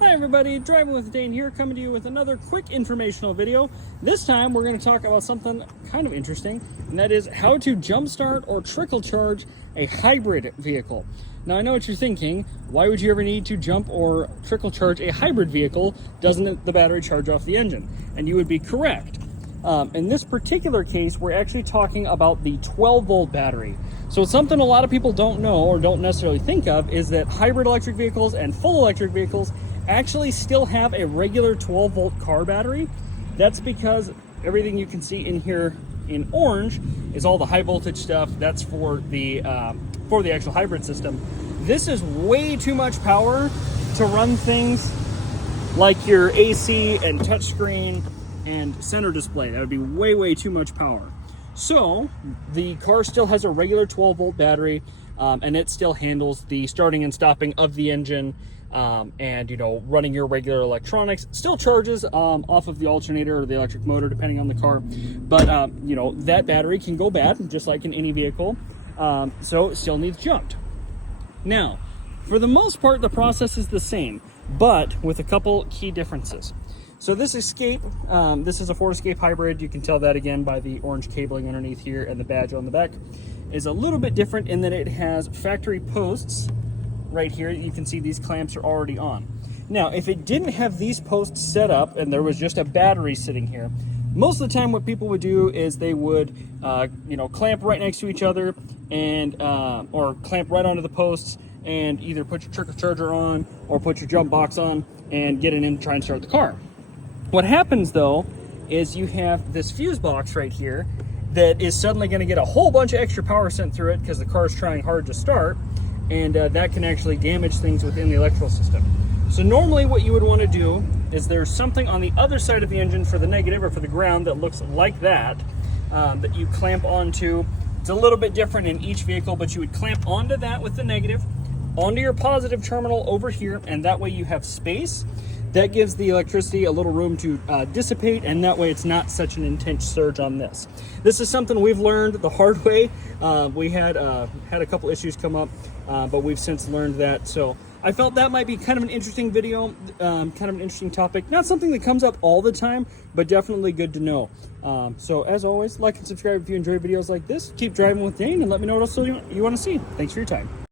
Hi everybody, Driving with Dane here, coming to you with another quick informational video. This time we're going to talk about something kind of interesting, and that is how to jumpstart or trickle charge a hybrid vehicle. Now I know what you're thinking, why would you ever need to jump or trickle charge a hybrid vehicle? Doesn't the battery charge off the engine? And you would be correct. In this particular case, we're actually talking about the 12-volt battery. So something a lot of people don't know or don't necessarily think of is that hybrid electric vehicles and full electric vehicles actually still have a regular 12-volt car battery. That's because everything you can see in here in orange is all the high voltage stuff. That's for the actual hybrid system. This is way too much power to run things like your AC and touchscreen and center display. That would be way too much power. So the car still has a regular 12-volt battery, and it still handles the starting and stopping of the engine, and running your regular electronics. Still charges off of the alternator or the electric motor depending on the car, but that battery can go bad just like in any vehicle, so it still needs jumped. Now, for the most part, the process is the same, but with a couple key differences. So this Escape, this is a Ford Escape hybrid. You can tell that again by the orange cabling underneath here, and the badge on the back is a little bit different in that it has factory posts right here. You can see these clamps are already on. Now, if it didn't have these posts set up and there was just a battery sitting here, most of the time what people would do is they would clamp right next to each other and or clamp right onto the posts and either put your trickle charger on or put your jump box on and get it in and try and start the car. What happens though is you have this fuse box right here that is suddenly going to get a whole bunch of extra power sent through it because the car is trying hard to start, and that can actually damage things within the electrical system. So normally what you would want to do is there's something on the other side of the engine for the negative or for the ground that looks like that, that you clamp onto. It's a little bit different in each vehicle, but you would clamp onto that with the negative, onto your positive terminal over here, and that way you have space. That gives the electricity a little room to dissipate, and that way it's not such an intense surge on this. This is something we've learned the hard way. We had a couple issues come up, but we've since learned that. So I felt that might be kind of an interesting video, kind of an interesting topic. Not something that comes up all the time, but definitely good to know. So as always, like and subscribe if you enjoy videos like this. Keep driving with Dane, and let me know what else you want to see. Thanks for your time.